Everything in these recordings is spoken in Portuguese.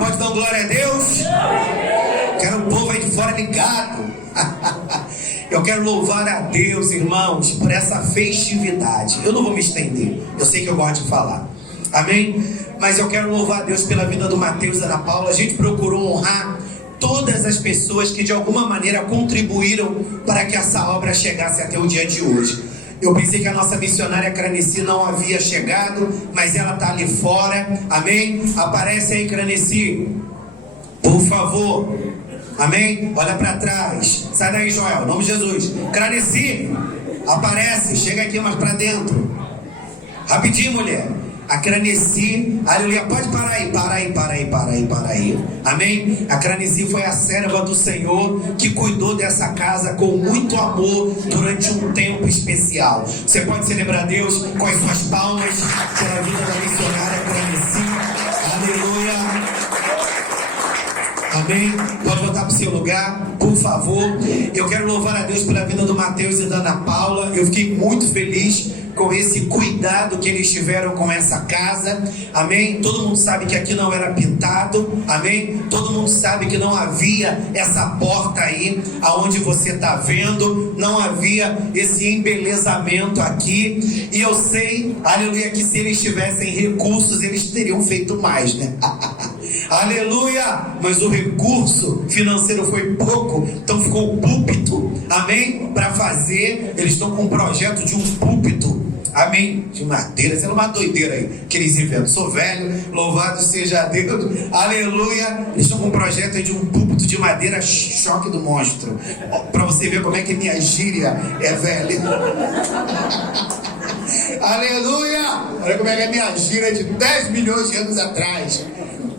Pode dar um glória a Deus? Quero um povo aí de fora ligado. Eu quero louvar a Deus, irmãos, por essa festividade. Eu não vou me estender, eu sei que eu gosto de falar. Amém? Mas eu quero louvar a Deus pela vida do Mateus e da Ana Paula. A gente procurou honrar todas as pessoas que de alguma maneira contribuíram para que essa obra chegasse até o dia de hoje. Eu pensei que a nossa missionária Craneci não havia chegado, mas ela está ali fora. Amém? Aparece aí, Craneci, por favor. Amém? Olha para trás. Sai daí, Joel, em nome de Jesus. Craneci, aparece, chega aqui mais para dentro. Rapidinho, mulher. A Craneci, aleluia, pode parar aí. Amém? A Craneci foi a serva do Senhor que cuidou dessa casa com muito amor durante um tempo especial. Você pode celebrar Deus com as suas palmas pela vida da missionária Craneci. Aleluia. Amém? Pode voltar para o seu lugar, por favor. Eu quero louvar a Deus pela vida do Mateus e da Ana Paula. Eu fiquei muito feliz com esse cuidado que eles tiveram com essa casa. Amém? Todo mundo sabe que aqui não era pintado. Amém? Todo mundo sabe que não havia essa porta aí aonde você está vendo. Não havia esse embelezamento aqui. E eu sei, aleluia, que se eles tivessem recursos, eles teriam feito mais, né? Aleluia! Mas o recurso financeiro foi pouco, então ficou o púlpito, amém? Para fazer, eles estão com um projeto de um púlpito, amém? De madeira, sendo uma doideira aí, que eles inventam. Sou velho, louvado seja Deus, aleluia! Eles estão com um projeto aí de um púlpito de madeira, choque do monstro, para você ver como é que minha gíria é velha. Aleluia! Olha como é que é minha gíria de 10 milhões de anos atrás.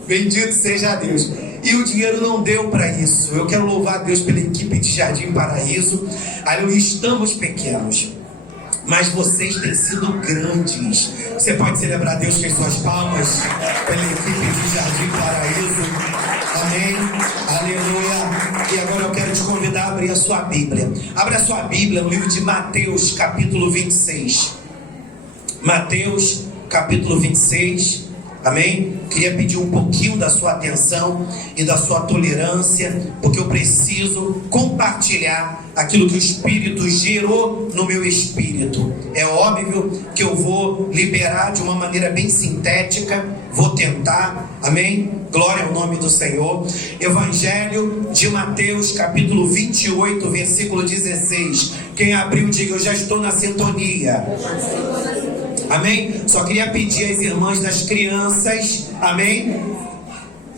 Bendito seja Deus. E o dinheiro não deu para isso. Eu quero louvar a Deus pela equipe de Jardim Paraíso. Aleluia, estamos pequenos, mas vocês têm sido grandes. Você pode celebrar Deus com as suas palmas pela equipe de Jardim Paraíso. Amém? Aleluia. E agora eu quero te convidar a abrir a sua Bíblia. Abra a sua Bíblia no livro de Mateus, capítulo 26. Mateus, capítulo 26. Amém? Queria pedir um pouquinho da sua atenção e da sua tolerância, porque eu preciso compartilhar aquilo que o Espírito gerou no meu espírito. É óbvio que eu vou liberar de uma maneira bem sintética, vou tentar, amém? Glória ao nome do Senhor. Evangelho de Mateus, capítulo 28, versículo 16. Quem abriu, diga: eu já estou na sintonia. Amém? Só queria pedir às irmãs das crianças, amém?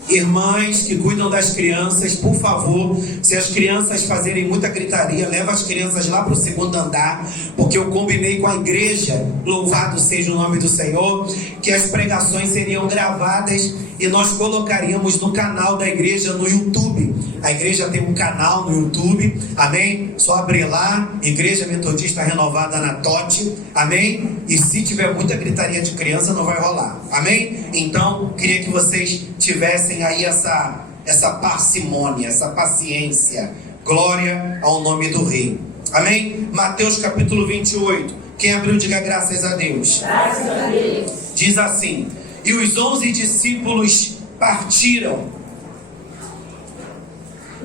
Irmãs que cuidam das crianças, por favor, se as crianças fazerem muita gritaria, leva as crianças lá para o segundo andar, porque eu combinei com a igreja, louvado seja o nome do Senhor, que as pregações seriam gravadas e nós colocaríamos no canal da igreja no YouTube. A igreja tem um canal no YouTube, amém? Só abrir lá, Igreja Metodista Renovada na Tote, amém? E se tiver muita gritaria de criança, não vai rolar, amém? Então, queria que vocês tivessem aí essa parcimônia, essa paciência. Glória ao nome do Rei, amém? Mateus capítulo 28. Quem abriu, diga graças a Deus. Graças a Deus. Diz assim: e os 11 discípulos partiram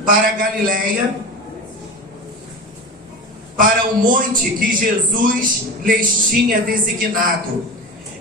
para a Galileia, para o monte que Jesus lhes tinha designado.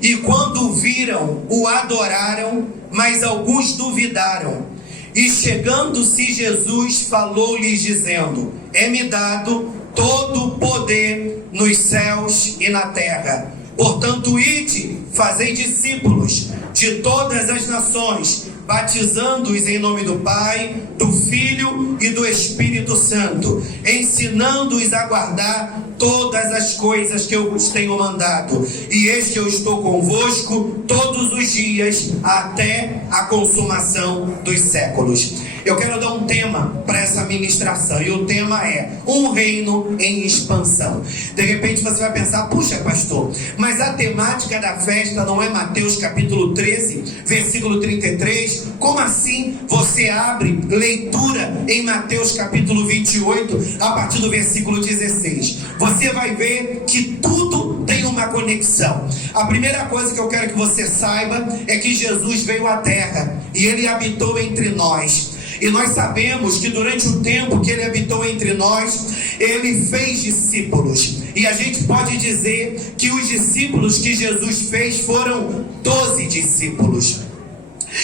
E quando viram, o adoraram, mas alguns duvidaram. E chegando-se Jesus, falou-lhes dizendo: é-me dado todo o poder nos céus e na terra. Portanto, ide, fazei discípulos de todas as nações, batizando-os em nome do Pai, do Filho e do Espírito Santo, ensinando-os a guardar todas as coisas que eu vos tenho mandado. E eis que eu estou convosco todos os dias, até a consumação dos séculos. Eu quero dar um tema para essa ministração, e o tema é um reino em expansão. De repente você vai pensar: puxa, pastor, mas a temática da festa não é Mateus capítulo 13, versículo 33? Como assim? Você abre leitura em Mateus capítulo 28, a partir do versículo 16. Você vai ver que tudo tem uma conexão. A primeira coisa que eu quero que você saiba é que Jesus veio à terra e ele habitou entre nós. E nós sabemos que durante o tempo que ele habitou entre nós, ele fez discípulos. E a gente pode dizer que os discípulos que Jesus fez foram 12 discípulos.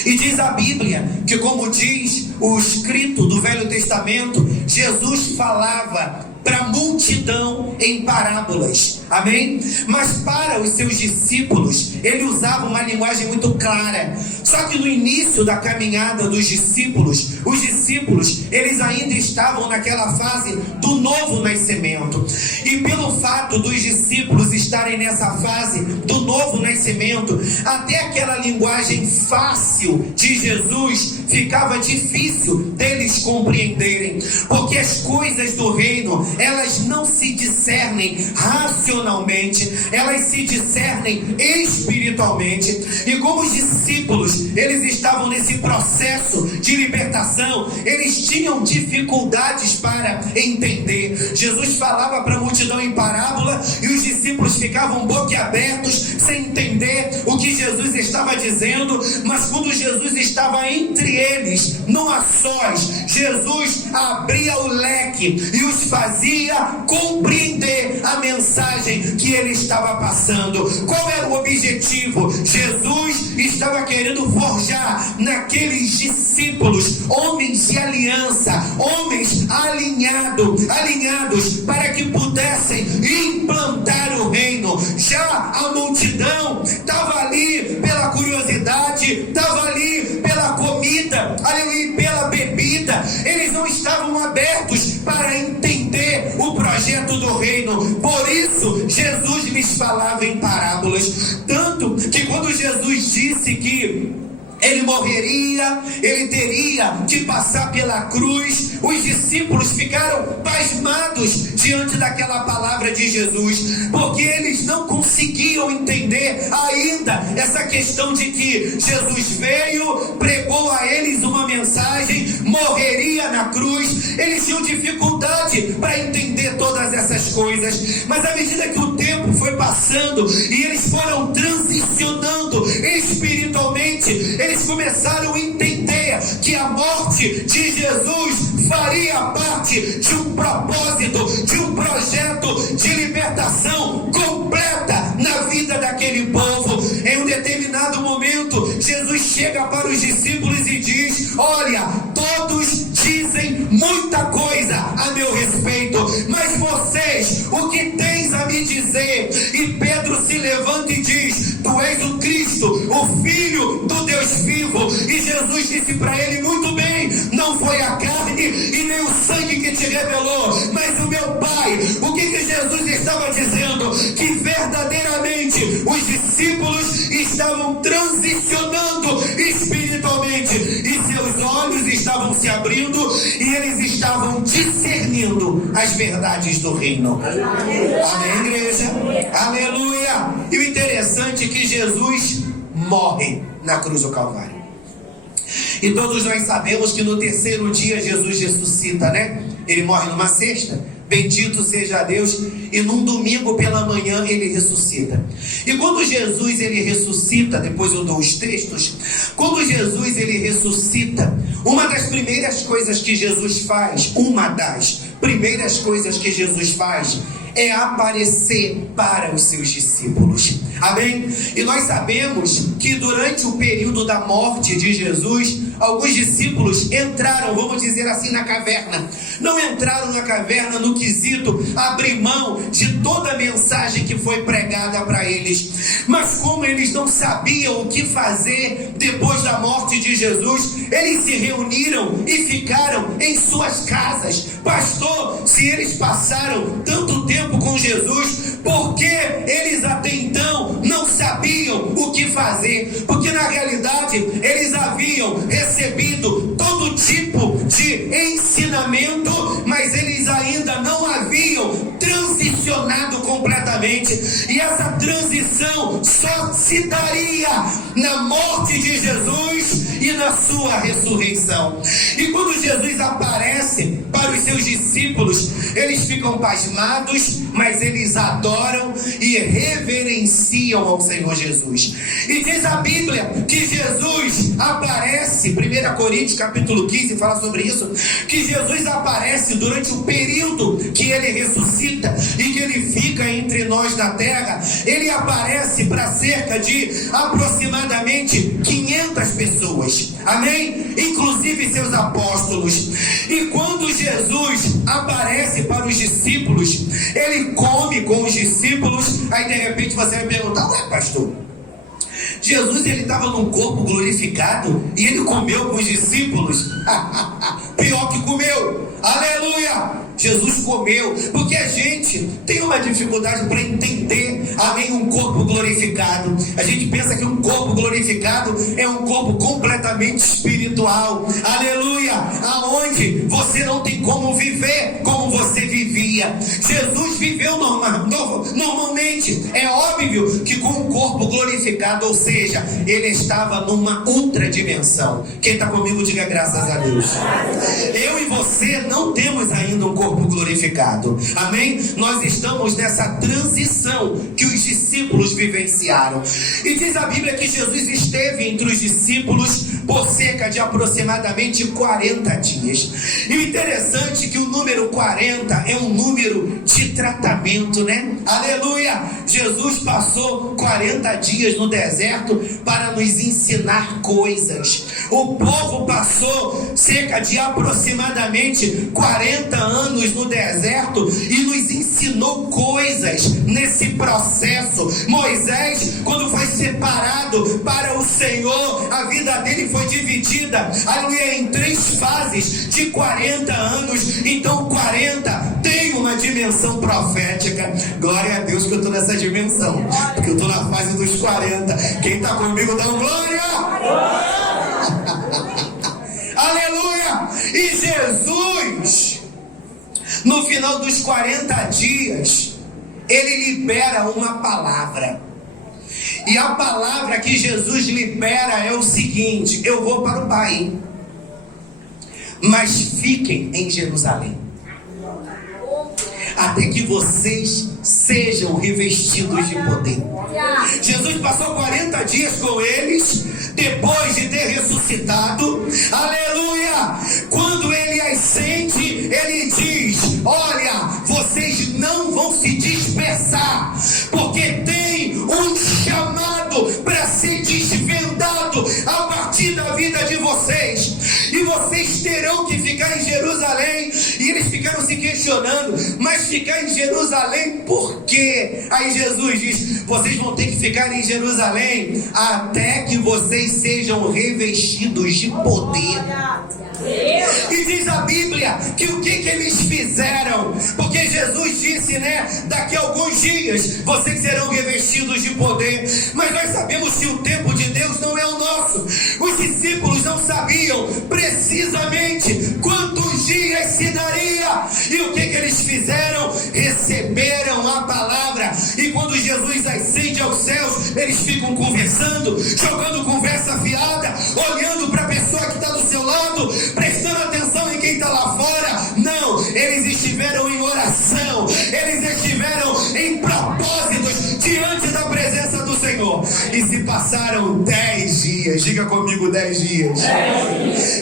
E diz a Bíblia que, como diz o escrito do Velho Testamento, Jesus falava para a multidão em parábolas, amém? Mas para os seus discípulos, ele usava uma linguagem muito clara. Só que no início da caminhada dos discípulos, os discípulos, eles ainda estavam naquela fase do novo nascimento. E pelo fato dos discípulos estarem nessa fase do novo nascimento, até aquela linguagem fácil de Jesus ficava difícil deles compreenderem, porque as coisas do reino, elas não se discernem racionalmente, elas se discernem espiritualmente. E como os discípulos, eles estavam nesse processo de libertação, eles tinham dificuldades para entender. Jesus falava para a multidão em parábola e os discípulos ficavam boquiabertos, sem entender o que Jesus estava dizendo. Mas quando Jesus estava entre eles, não a sós, Jesus abria o leque e os fazia compreender a mensagem que ele estava passando. Qual era o objetivo? Jesus estava querendo forjar naqueles discípulos homens de aliança, homens alinhados para que pudessem implantar o reino. Já a multidão estava ali pela curiosidade, estava ali pela comida, ali pela bebida. Eles não estavam abertos para entender o projeto do reino. Por isso Jesus lhes falava em parábolas. Tanto que quando Jesus disse que ele morreria, ele teria que passar pela cruz, os discípulos ficaram pasmados diante daquela palavra de Jesus, porque eles não conseguiam entender ainda essa questão de que Jesus veio, pregou a eles uma mensagem, morreria na cruz. Eles tinham dificuldade para entender todas essas coisas, mas à medida que o tempo foi passando e eles foram transicionando espiritualmente, eles começaram a entender que a morte de Jesus faria parte de um propósito, de um projeto de libertação completa na vida daquele povo. Em um determinado momento, Jesus chega para os discípulos e diz: olha, todos dizem muita coisa a meu respeito, mas vocês, o que tens a me dizer? E Pedro se levanta e diz: tu és o Cristo, o Filho do Deus vivo. E Jesus disse para ele: muito bem, não foi a carne e nem o sangue que te revelou, mas o meu Pai. O que Jesus estava dizendo? Que verdadeiramente os discípulos estavam transicionando espiritualmente e seus olhos estavam se abrindo e eles estavam discernindo as verdades do reino. Amém, igreja? Aleluia! E o interessante é que Jesus morre na cruz do Calvário. E todos nós sabemos que no terceiro dia Jesus ressuscita, né? Ele morre numa sexta, bendito seja Deus, e num domingo pela manhã ele ressuscita. E quando Jesus ele ressuscita, depois eu dou os textos, quando Jesus ele ressuscita, uma das primeiras coisas que Jesus faz é aparecer para os seus discípulos. Amém? E nós sabemos que durante o período da morte de Jesus, alguns discípulos entraram, vamos dizer assim, na caverna. Não entraram na caverna no quesito abrir mão de toda a mensagem que foi pregada para eles, mas como eles não sabiam o que fazer depois da morte de Jesus, eles se reuniram e ficaram em suas casas. Pastor, se eles passaram tanto tempo com Jesus, porque eles até então não sabiam o que fazer? Porque na realidade eles haviam recebido todo tipo de ensinamento, mas eles ainda não haviam transicionado completamente. E essa transição só se daria na morte de Jesus e na sua ressurreição. E quando Jesus aparece para os seus discípulos, eles ficam pasmados, mas eles adoram e reverenciam ao Senhor Jesus. E diz a Bíblia que Jesus aparece, 1 Coríntios capítulo 15 fala sobre isso, que Jesus aparece durante o período que ele ressuscita e que ele fica entre nós na terra. Ele aparece para cerca de aproximadamente 500 pessoas, amém? Inclusive seus apóstolos. E quando Jesus aparece para os discípulos, ele come com os discípulos. Aí de repente você vai perguntar: ué, pastor, Jesus ele estava num corpo glorificado e ele comeu com os discípulos? Pior que comeu, aleluia! Jesus comeu, porque a gente tem uma dificuldade para entender, amém, um corpo glorificado. A gente pensa que um corpo glorificado é um corpo completamente espiritual, aleluia, aonde você não tem como viver como você vivia. Jesus viveu normalmente, é óbvio que com um corpo glorificado, ou seja, ele estava numa outra dimensão. Quem está comigo diga graças a Deus. Eu e você não temos ainda um corpo glorificado, amém? Nós estamos nessa transição que os discípulos vivenciaram. E diz a Bíblia que Jesus esteve entre os discípulos por cerca de aproximadamente 40 dias. E o interessante é que o número 40 é um número de tratamento, né? Aleluia! Jesus passou 40 dias no deserto para nos ensinar coisas. O povo passou cerca de aproximadamente 40 anos no deserto e nos ensinou coisas nesse processo. Moisés, quando foi separado para o Senhor, a vida dele foi dividida, aleluia, em 3 fases de 40 anos. Então 40 tem uma dimensão profética. Glória a Deus que eu estou nessa dimensão, porque eu estou na fase dos 40. Quem está comigo dá um glória! Aleluia! E Jesus, no final dos 40 dias, ele libera uma palavra. E a palavra que Jesus libera é o seguinte: eu vou para o Pai, mas fiquem em Jerusalém, até que vocês sejam revestidos de poder. Jesus passou 40 dias com eles, depois de ter ressuscitado, aleluia. Quando ele ascende, ele diz: olha, vocês não vão se dispersar, porque tem um chamado para ser desvendado a partir da vida de vocês, e vocês terão que ficar em Jerusalém. E eles ficaram se questionando: mas ficar em Jerusalém por quê? Aí Jesus diz: vocês vão ter que ficar em Jerusalém até que vocês sejam revestidos de poder. E diz a Bíblia que o que eles fizeram? Porque Jesus disse, né, daqui a alguns dias vocês serão revestidos de poder. Mas nós sabemos que o tempo de Deus não é o nosso. Os discípulos não sabiam precisamente quantos dias se daria. E o que eles fizeram? Receberam a palavra. E quando Jesus ascende aos céus, eles ficam conversando, jogando conversa fiada, olhando para a pessoa que está do seu lado, prestando atenção em quem está lá fora. Não, eles estiveram em oração, eles estiveram em propósitos diante da presença do Senhor. E se passaram 10 dias, diga comigo, 10 dias.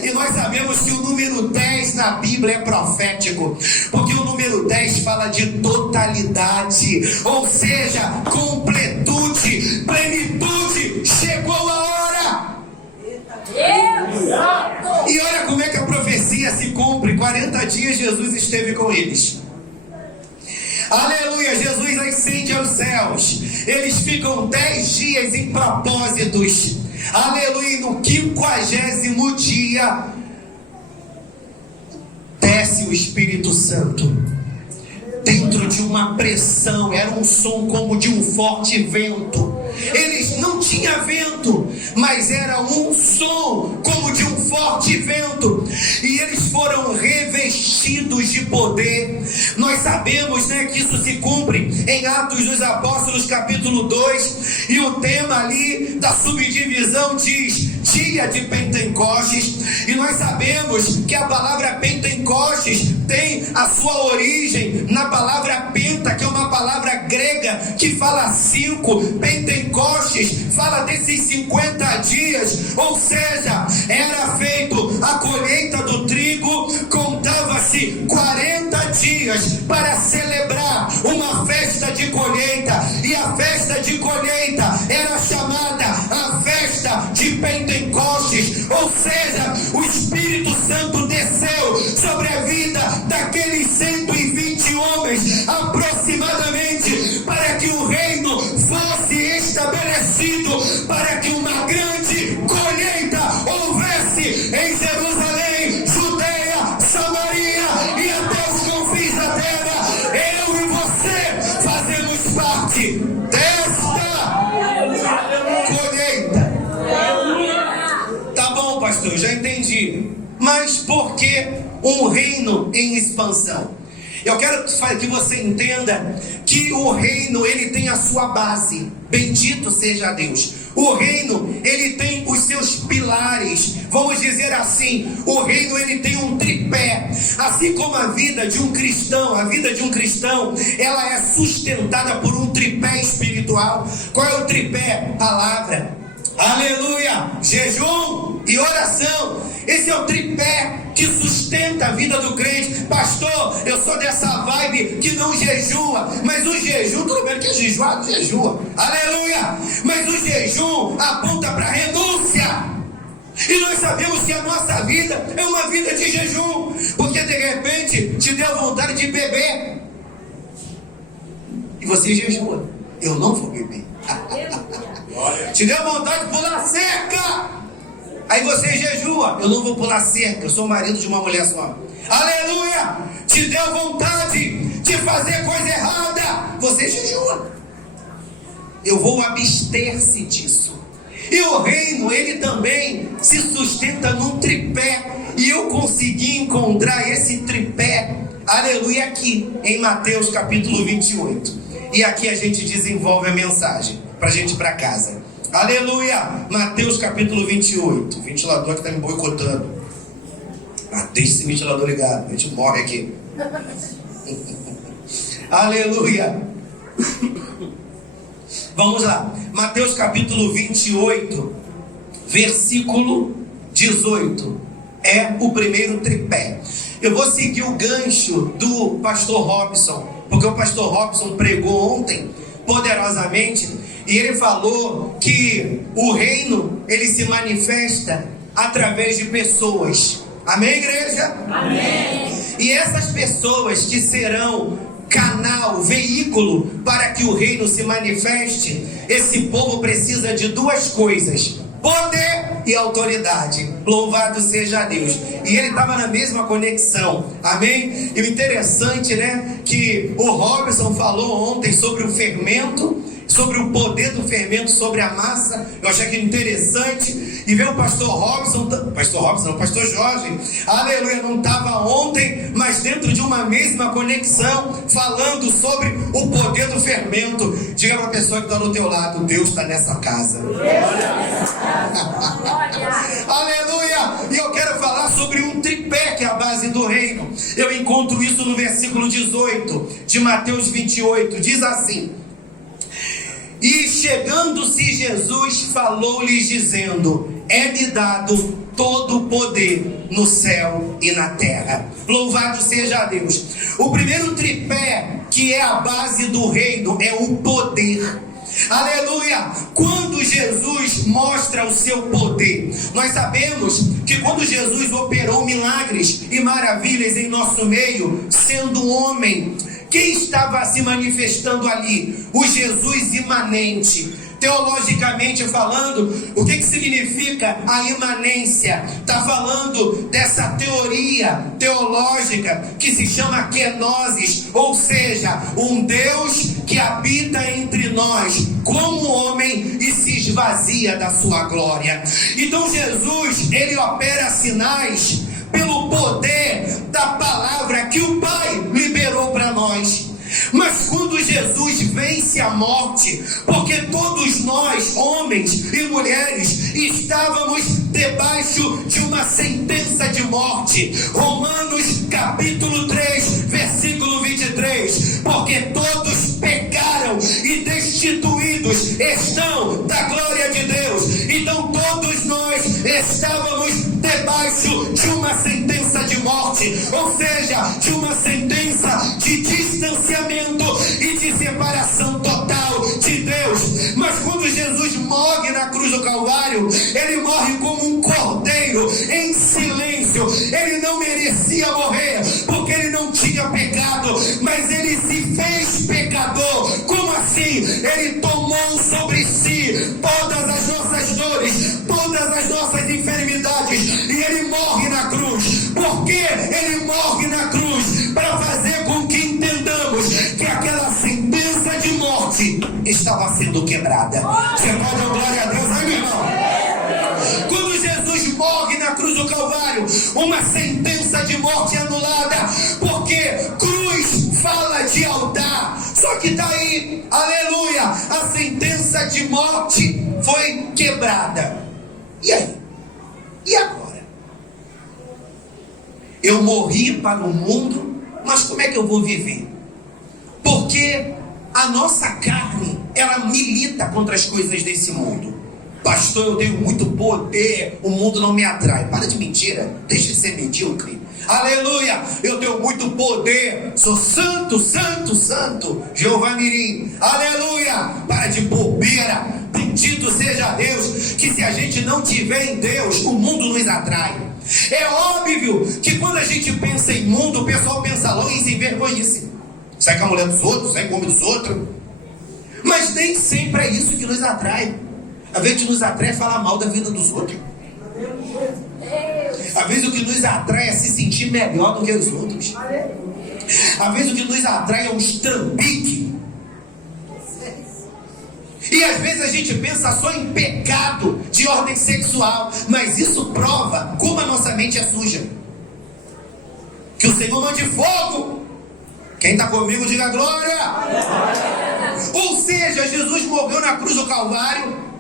E nós sabemos que o número 10 na Bíblia é profético, porque o número 10 fala de totalidade, ou seja, completude, plenitude. Chegou a hora. E olha como é que a profecia se cumpre. 40 dias Jesus esteve com eles. Aleluia, Jesus ascende aos céus. Eles ficam 10 dias em propósitos. Aleluia, no 50º dia desce o Espírito Santo dentro de uma pressão. Era um som como de um forte vento. Eles não tinham vento, mas era um som como de um forte vento. E eles foram revestidos de poder. Nós sabemos, né, que isso se cumpre em Atos dos Apóstolos capítulo 2. E o tema ali da subdivisão diz: dia de Pentecostes, e nós sabemos que a palavra Pentecostes tem a sua origem na palavra penta, que é uma palavra grega que fala 5. Pentecostes fala desses 50 dias, ou seja, era feito a colheita do trigo, contava-se 40 dias para celebrar uma festa de colheita, e a festa de colheita era chamada a festa de Pentecostes, ou seja, o Espírito Santo desceu sobre a vida daqueles 120 homens aproximadamente, para que o reino fosse estabelecido, para que uma grande colheita houvesse em Jerusalém, Judeia, Samaria e até os confins da terra. Eu e você fazemos parte desta colheita. Tá bom, pastor, já entendi. Mas por que um reino em expansão? Eu quero que você entenda que o reino, ele tem a sua base. Bendito seja Deus. O reino, ele tem os seus pilares. Vamos dizer assim, o reino, ele tem um tripé. Assim como a vida de um cristão, ela é sustentada por um tripé espiritual. Qual é o tripé? Palavra, aleluia, jejum e oração. Esse é o tripé que sustenta a vida do crente. Pastor, eu sou dessa vibe que não jejua, mas o jejum, tudo bem que é jejuado, jejua, aleluia, mas o jejum aponta para renúncia, e nós sabemos que a nossa vida é uma vida de jejum, porque de repente te deu vontade de beber e você jejua. Eu não vou beber. Te deu vontade de pular cerca, aí você jejua. Eu não vou pular cerca, eu sou marido de uma mulher só. Aleluia! Te deu vontade de fazer coisa errada, você jejua. Eu vou abster-se disso. E o reino, ele também se sustenta num tripé. E eu consegui encontrar esse tripé, aleluia, aqui em Mateus capítulo 28. E aqui a gente desenvolve a mensagem pra gente ir pra casa. Aleluia! Mateus capítulo 28. O ventilador que está me boicotando. Deixa esse ventilador ligado, a gente morre aqui. Aleluia! Vamos lá. Mateus capítulo 28, versículo 18. É o primeiro tripé. Eu vou seguir o gancho do pastor Robson, porque o pastor Robson pregou ontem poderosamente, e ele falou que o reino, ele se manifesta através de pessoas. Amém, igreja? Amém. E essas pessoas que serão canal, veículo para que o reino se manifeste, esse povo precisa de duas coisas: poder e autoridade. Louvado seja Deus. E ele estava na mesma conexão. Amém? E o interessante, né, que o Robson falou ontem sobre o fermento, sobre o poder do fermento sobre a massa. Eu achei aquilo interessante. E veio o pastor Jorge, aleluia, não estava ontem, mas dentro de uma mesma conexão, falando sobre o poder do fermento. Diga para a pessoa que está do teu lado: Deus está nessa casa. Aleluia. E eu quero falar sobre um tripé que é a base do reino. Eu encontro isso no versículo 18 de Mateus 28. Diz assim: e chegando-se Jesus, falou-lhes dizendo: é-me dado todo o poder no céu e na terra. Louvado seja Deus. O primeiro tripé, que é a base do reino, é o poder. Aleluia! Quando Jesus mostra o seu poder, nós sabemos que quando Jesus operou milagres e maravilhas em nosso meio, sendo homem, quem estava se manifestando ali? O Jesus imanente. Teologicamente falando, o que significa a imanência? Está falando dessa teoria teológica que se chama kenosis, ou seja, um Deus que habita entre nós como homem e se esvazia da sua glória. Então Jesus, ele opera sinais pelo poder da palavra que o Pai liberou para nós. Mas quando Jesus vence a morte, porque todos nós, homens e mulheres, estávamos debaixo de uma sentença de morte. Romanos capítulo 3, versículo 23. Porque todos pecaram e destituídos estão da glória de Deus. Então todos nós estávamos debaixo de uma sentença de morte, ou seja, de uma sentença de distanciamento e de separação total de Deus. Mas quando Jesus morre na cruz do Calvário, ele morre como um cordeiro em silêncio. Ele não merecia morrer, porque ele não tinha pecado, mas ele se fez pecador. Como assim? Ele tomou sobre si todas as nossas dores, todas as nossas enfermidades, e ele morre na cruz. Por que ele morre na cruz? Para fazer com que entendamos que aquela sentença de morte estava sendo quebrada. Você pode dar glória a Deus aí, meu irmão? Quando Jesus morre na cruz do Calvário, uma sentença de morte é anulada, porque cruz fala de altar. Só que está aí, aleluia, a sentença de morte foi quebrada. E aí? E agora? Eu morri para o mundo, mas como é que eu vou viver? Porque a nossa carne, ela milita contra as coisas desse mundo. Pastor, eu tenho muito poder, o mundo não me atrai. Para de mentira, deixa de ser medíocre. Aleluia, eu tenho muito poder, sou santo, santo, santo, Jeová Mirim. Aleluia, para de bobeira. Bendito seja Deus, que se a gente não tiver em Deus, o mundo nos atrai. É óbvio que quando a gente pensa em mundo, o pessoal pensa logo em se envergonhice. Sai com a mulher dos outros, sai com o homem dos outros. Mas nem sempre é isso que nos atrai. Às vezes nos atrai falar mal da vida dos outros. Às vezes o que nos atrai é se sentir melhor do que os outros. Às vezes o que nos atrai é um estrambique. E às vezes a gente pensa só em pecado de ordem sexual, mas isso prova como a nossa mente é suja. Que o Senhor mande fogo. Quem está comigo diga glória. Ou seja, Jesus morreu na cruz do Calvário.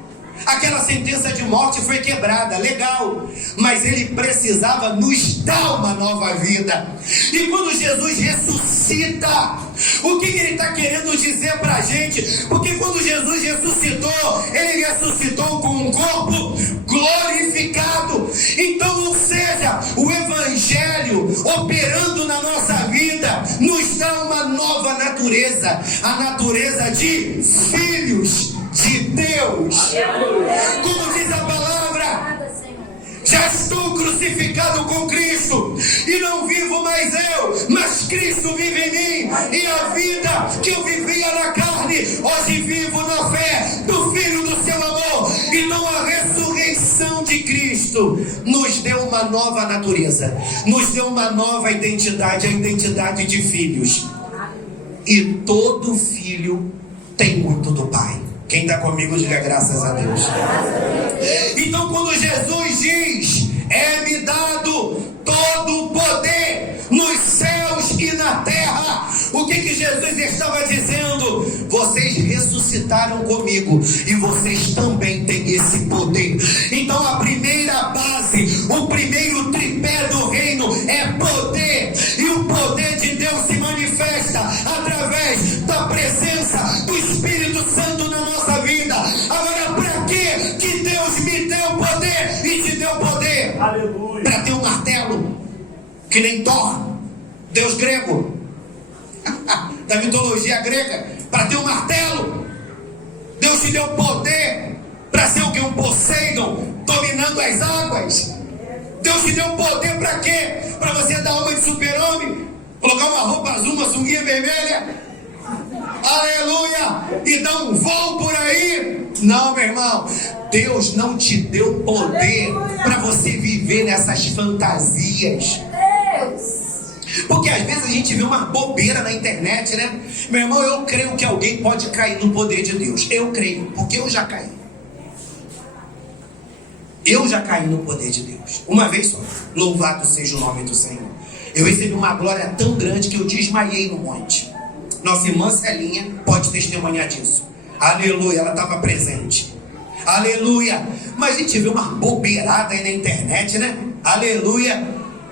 Aquela sentença de morte foi quebrada, legal, mas ele precisava nos dar uma nova vida. E quando Jesus ressuscita, o que ele está querendo dizer para a gente? Porque quando Jesus ressuscitou, ele ressuscitou com um corpo glorificado. Então, ou seja, o Evangelho operando na nossa vida nos dá uma nova natureza, a natureza de filhos de Deus. Como diz a palavra, já estou crucificado com Cristo, e não vivo mais eu, mas Cristo vive em mim. E a vida que eu vivia na carne, hoje vivo na fé do Filho do seu amor. Então a ressurreição de Cristo nos deu uma nova natureza, nos deu uma nova identidade, a identidade de filhos. E todo filho tem muito do Pai. Quem está comigo diga graças a Deus. Então quando Jesus diz, é-me dado todo o poder nos céus e na terra, o que Jesus estava dizendo? Vocês ressuscitaram comigo e vocês também têm esse poder. Então a primeira base, o primeiro tripé do reino é poder. E o poder de Deus se manifesta através da presença do Espírito Santo na nossa vida. Agora, para que Deus me deu poder e te deu poder? Aleluia. Para ter um martelo que nem Thor, deus grego da mitologia grega. Para ter um martelo, Deus te deu poder para ser o que? Um Poseidon dominando as águas. Deus te deu poder para quê? Para você dar alma de super-homem, colocar uma roupa azul, uma sunguinha vermelha, aleluia, e dar um voo por aí. Não, meu irmão, Deus não te deu poder para você viver nessas fantasias. Porque às vezes a gente vê uma bobeira na internet, né? Meu irmão, eu creio que alguém pode cair no poder de Deus. Eu creio, porque eu já caí. Eu já caí no poder de Deus. Uma vez só. Louvado seja o nome do Senhor. Eu recebi uma glória tão grande que eu desmaiei no monte. Nossa irmã Celinha pode testemunhar disso. Aleluia, ela estava presente. Aleluia. Mas a gente vê uma bobeirada aí na internet, né? Aleluia.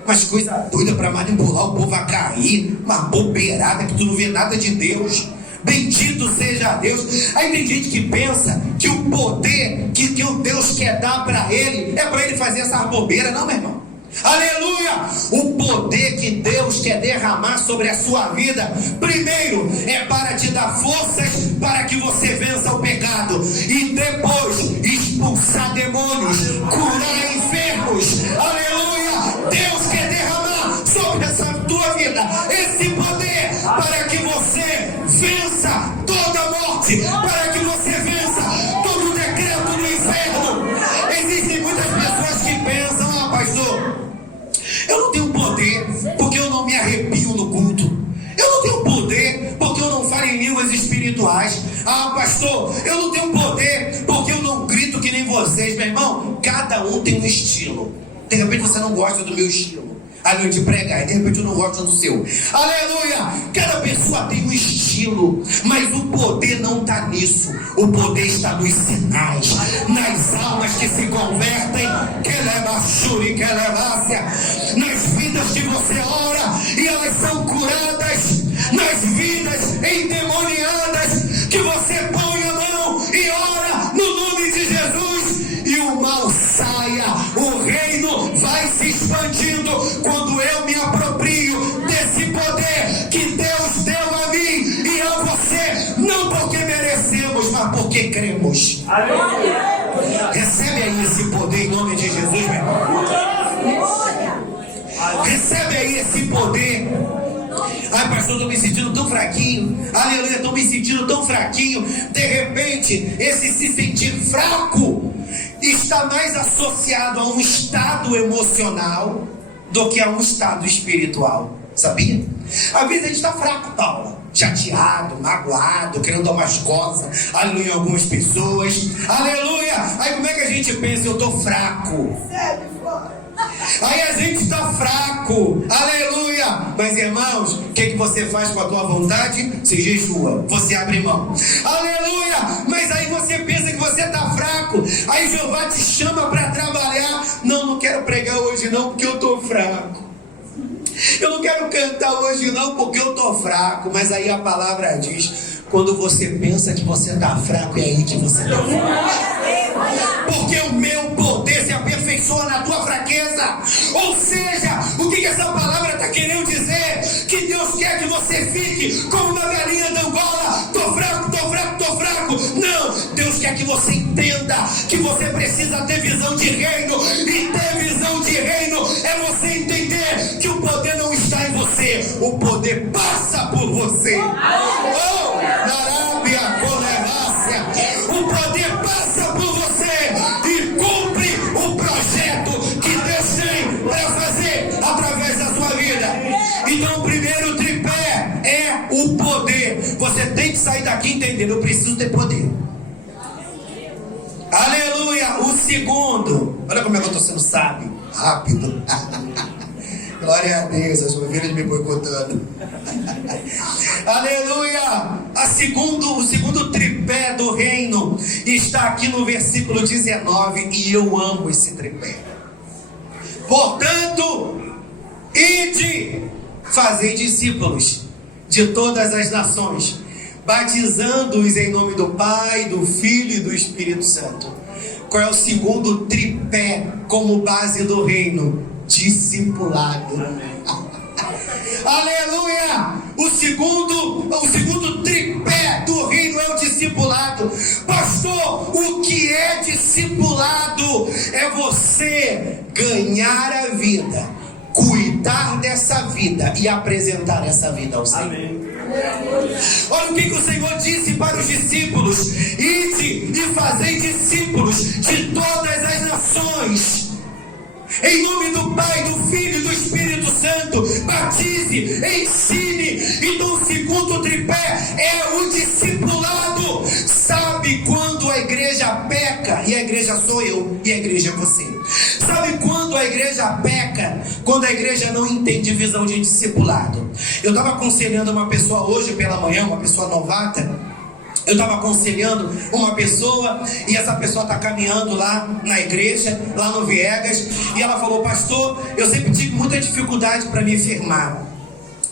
Umas coisas doidas para manipular o povo a cair. Uma bobeirada que tu não vê nada de Deus. Bendito seja Deus. Aí tem gente que pensa que o poder que o Deus quer dar para ele é para ele fazer essa bobeira. Não, meu irmão. Aleluia. O poder que Deus quer derramar sobre a sua vida, primeiro é para te dar forças para que você vença o pecado, e depois expulsar demônios, curar enfermos. Aleluia. Deus quer derramar sobre essa tua vida esse poder para que você vença toda a morte, para que você vença todo o decreto do inferno. Existem muitas pessoas que pensam: pastor, eu não tenho poder porque eu não me arrepio no culto. Eu não tenho poder porque eu não falo em línguas espirituais. Pastor, eu não tenho poder porque eu não grito que nem vocês. Meu irmão, cada um tem um estilo. De repente você não gosta do meu estilo, aleluia, de pregar, e de repente eu não gosto do seu. Aleluia. Cada pessoa tem um estilo, mas o poder não está nisso. O poder está nos sinais, nas almas que se convertem, nas vidas que você ora e elas são curadas, nas vidas endemoniadas que você põe a mão e ora no nome de Jesus, e o mal saia. O reino vai se expandindo quando eu me aproprio desse poder que Deus deu a mim e a você, não porque merecemos, mas porque cremos. Recebe aí esse poder em nome de Jesus, meu irmão. Recebe aí esse poder. Ai, pastor, estou me sentindo tão fraquinho. Aleluia, estou me sentindo tão fraquinho. De repente, esse se sentir fraco está mais associado a um estado emocional do que a um estado espiritual. Sabia? Às vezes a gente está fraco, Paulo, chateado, magoado, querendo dar umas cosas, aleluia, em algumas pessoas. Aleluia. Aí como é que a gente pensa? Eu estou fraco. Aí a gente está fraco, aleluia. Mas irmãos, o que você faz com a tua vontade? Você jejua, você abre mão, aleluia. Mas aí você pensa que você está fraco, aí Jeová te chama para trabalhar. Não quero pregar hoje não, porque eu estou fraco. Eu não quero cantar hoje não, porque eu estou fraco. Mas aí a palavra diz: quando você pensa que você está fraco, é aí que você está fraco. Porque o meu poder se aperfeiçoa na tua fraqueza. Ou seja, o que essa palavra está querendo dizer? Que Deus quer que você fique como uma galinha da Angola. Estou fraco, estou fraco, estou fraco. Não, Deus quer que você entenda que você precisa ter visão de reino. E ter visão de reino é você entender que o poder não está em você, o poder passa por você. O poder passa por você e cumpre o projeto que Deus tem para fazer através da sua vida. Então o primeiro tripé é o poder. Você tem que sair daqui entendendo: eu preciso ter poder. Aleluia. O segundo, olha como é que eu estou sendo sábio, rápido. Glória a Deus, as ovelhas me boicotando. Aleluia. O segundo tripé do reino está aqui no versículo 19, e eu amo esse tripé. Portanto, ide, fazei discípulos de todas as nações, batizando-os em nome do Pai, do Filho e do Espírito Santo. Qual é o segundo tripé como base do reino? Discipulado. Aleluia. O segundo tripé do reino é o discipulado. Pastor, o que é discipulado? É você ganhar a vida, cuidar dessa vida e apresentar essa vida ao Senhor. Amém. Olha o que o Senhor disse para os discípulos: ide e fazei discípulos de todas as nações, em nome do Pai, do Filho e do Espírito Santo. Batize, ensine. Então o segundo tripé é o discipulado. Sabe quando a igreja peca? E a igreja sou eu, e a igreja é você. Sabe quando a igreja peca? Quando a igreja não entende visão de discipulado. Eu estava aconselhando uma pessoa hoje pela manhã, uma pessoa novata, Eu estava aconselhando uma pessoa e essa pessoa está caminhando lá na igreja, lá no Viegas, e ela falou: pastor, eu sempre tive muita dificuldade para me firmar,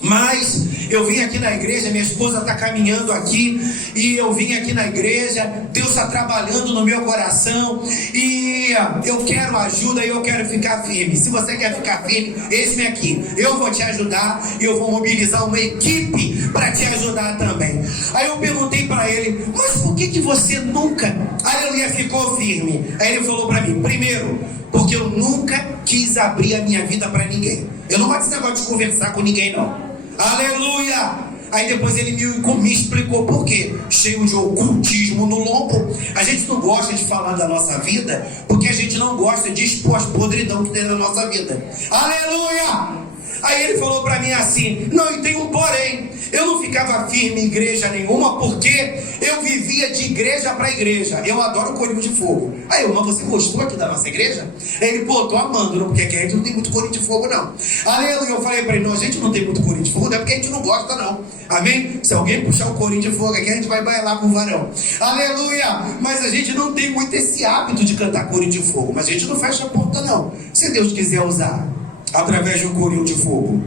mas eu vim aqui na igreja, minha esposa está caminhando aqui, e eu vim aqui na igreja, Deus está trabalhando no meu coração, e eu quero ajuda, e eu quero ficar firme. Se você quer ficar firme, eis-me aqui, eu vou te ajudar, e eu vou mobilizar uma equipe para te ajudar também. Aí eu perguntei para ele: mas por que você nunca, aleluia, ficou firme? Aí ele falou para mim: primeiro, porque eu nunca quis abrir a minha vida para ninguém. Eu não gosto desse negócio de conversar com ninguém, não. Aleluia! Aí depois ele me explicou por quê. Cheio de ocultismo no lombo. A gente não gosta de falar da nossa vida, porque a gente não gosta de expor as podridão que tem na nossa vida. Aleluia! Aí ele falou para mim assim: não, e tem um porém. Eu não ficava firme em igreja nenhuma, porque eu vivia de igreja para igreja. Eu adoro corinho de fogo. Aí eu: mas você gostou aqui da nossa igreja? Aí ele: pô, tô amando, não, porque aqui a gente não tem muito corinho de fogo, não. Aleluia. Eu falei para ele: não, a gente não tem muito corinho de fogo, não é porque a gente não gosta, não. Amém? Se alguém puxar o corinho de fogo aqui, a gente vai bailar com o varão. Aleluia. Mas a gente não tem muito esse hábito de cantar corinho de fogo. Mas a gente não fecha a porta, não. Se Deus quiser usar através de um corinho de fogo,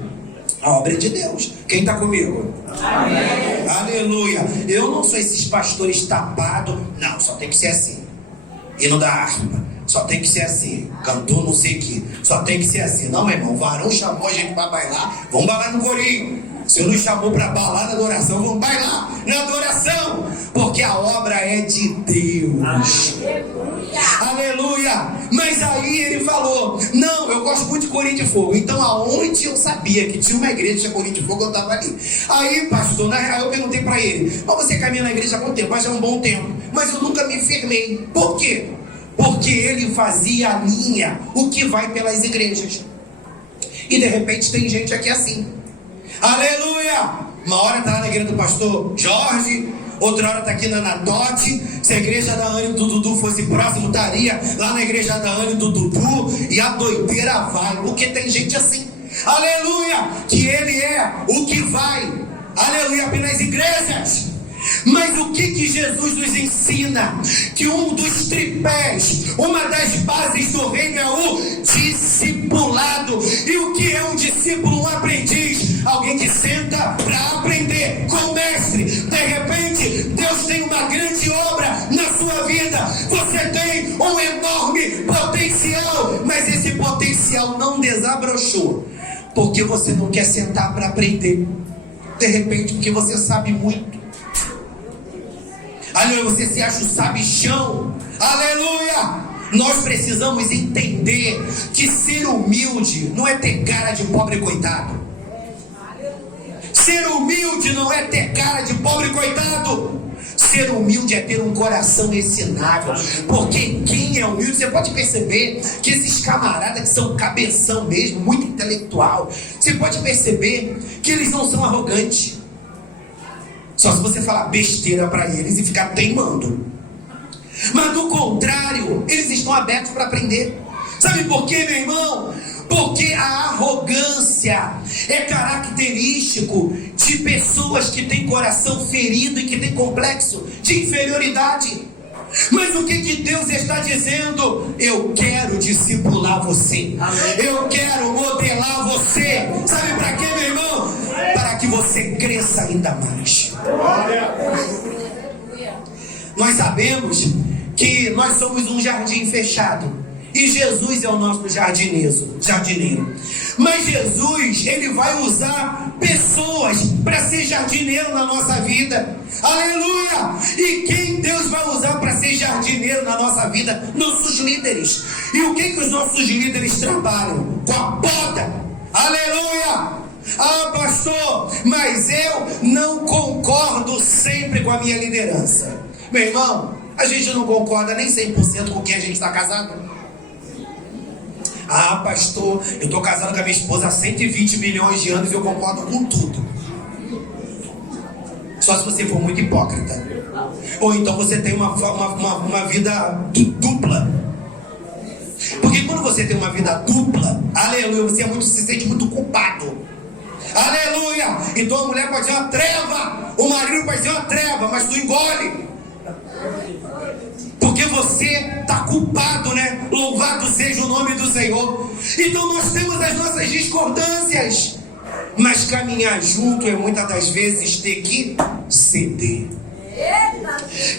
a obra é de Deus. Quem está comigo? Amém. Aleluia. Eu não sou esses pastores tapados. Não, só tem que ser assim. Hino da harpa, só tem que ser assim. Cantor não sei o que, só tem que ser assim. Não, meu irmão, o varão chamou a gente para bailar, vamos bailar no corinho. Se não chamou para bailar na adoração, vamos bailar na adoração, porque a obra é de Deus. Aleluia. Mas aí ele falou: não, eu gosto muito de corinho de fogo. Então aonde eu sabia que tinha uma igreja que tinha corinho de fogo, eu estava ali. Aí, pastor, aí eu perguntei para ele: mas você caminha na igreja há quanto tempo? Mas é um bom tempo. Mas eu nunca me firmei. Por quê? Porque ele fazia a linha, o que vai pelas igrejas. E de repente tem gente aqui assim. Aleluia! Uma hora está lá na igreja do pastor Jorge, outra hora está aqui na Anatote. Se a igreja da Anne e do Dudu fosse próximo, estaria lá na igreja da Anne e do Dudu, e a doideira vai, porque tem gente assim. Aleluia! Que ele é o que vai, aleluia, pelas igrejas. Mas o que Jesus nos ensina? Que um dos tripés, uma das bases do reino é o discipulado. E o que é um discípulo? Um aprendiz, alguém que senta para aprender com o mestre. De repente, Deus tem uma grande obra na sua vida. Você tem um enorme potencial, mas esse potencial não desabrochou porque você não quer sentar para aprender. De repente, porque você sabe muito. Aleluia, você se acha o sabichão. Aleluia. Nós precisamos entender que ser humilde não é ter cara de pobre coitado. Ser humilde não é ter cara de pobre coitado. Ser humilde é ter um coração ensinável. Porque quem é humilde, você pode perceber que esses camaradas que são cabeção mesmo, muito intelectual, você pode perceber que eles não são arrogantes. Só se você falar besteira para eles e ficar teimando. Mas do contrário, eles estão abertos para aprender. Sabe por quê, meu irmão? Porque a arrogância é característico de pessoas que têm coração ferido e que têm complexo de inferioridade. Mas o que Deus está dizendo? Eu quero discipular você. Eu quero modelar você. Sabe para quê, meu irmão? Para que você cresça ainda mais. Nós sabemos que nós somos um jardim fechado. E Jesus é o nosso jardineiro. Mas Jesus, ele vai usar pessoas para ser jardineiro na nossa vida. Aleluia! E quem Deus vai usar para ser jardineiro na nossa vida? Nossos líderes. E o que os nossos líderes trabalham? Com a poda. Aleluia! Ah, pastor, mas eu não concordo sempre com a minha liderança. Meu irmão, a gente não concorda nem 100% com quem a gente está casado. Ah, pastor, eu estou casado com a minha esposa há 120 milhões de anos e eu concordo com tudo. Só se você for muito hipócrita. Ou então você tem uma vida dupla. Porque quando você tem uma vida dupla, aleluia, você se sente muito culpado. Aleluia! Então a mulher pode ser uma treva, o marido pode ser uma treva, mas tu engole. Porque você está culpado, né? Louvado seja o nome do Senhor. Então nós temos as nossas discordâncias, mas caminhar junto é muitas das vezes ter que ceder.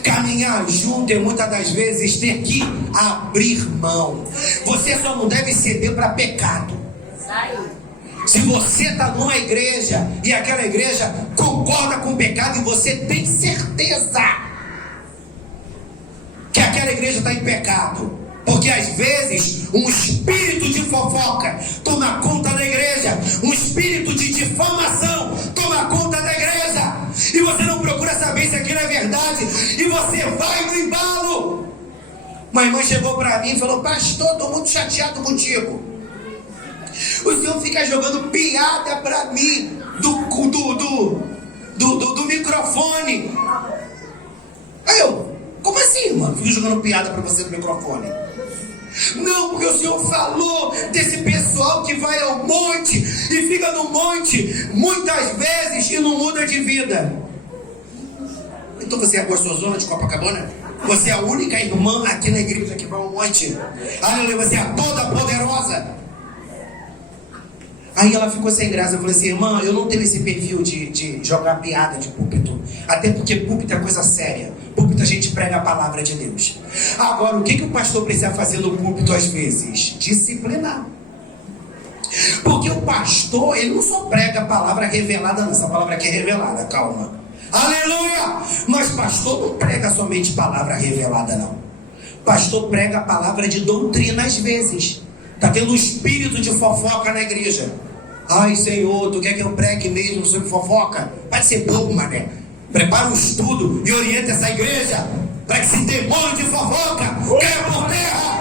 Caminhar junto é muitas das vezes ter que abrir mão. Você só não deve ceder para pecado. Se você está numa igreja e aquela igreja concorda com o pecado e você tem certeza que aquela igreja está em pecado, porque às vezes um espírito de fofoca toma conta da igreja, um espírito de difamação toma conta da igreja, e você não procura saber se aquilo é verdade, e você vai no embalo. Uma irmã chegou para mim e falou: pastor, estou muito chateado contigo. O senhor fica jogando piada para mim do microfone. Aí eu: como assim, irmã? Fico jogando piada para você do microfone. Não, porque o senhor falou desse pessoal que vai ao monte e fica no monte muitas vezes e não muda de vida. Então você é a gostosona de Copacabana? Você é a única irmã aqui na igreja que vai ao monte? Aleluia, você é a toda poderosa. Aí ela ficou sem graça. Eu falei assim: irmã, eu não tenho esse perfil de jogar piada de púlpito. Até porque púlpito é coisa séria. Púlpito a gente prega a palavra de Deus. Agora, o que o pastor precisa fazer no púlpito às vezes? Disciplinar. Porque o pastor, ele não só prega a palavra revelada, não. Essa palavra aqui é revelada, calma. Aleluia! Mas pastor não prega somente palavra revelada, não. Pastor prega a palavra de doutrina às vezes. Está tendo um espírito de fofoca na igreja. Ai, Senhor, tu quer que eu pregue mesmo sobre fofoca? Vai ser bobo, mané. Prepara um estudo e orienta essa igreja para que esse demônio de fofoca caia por terra.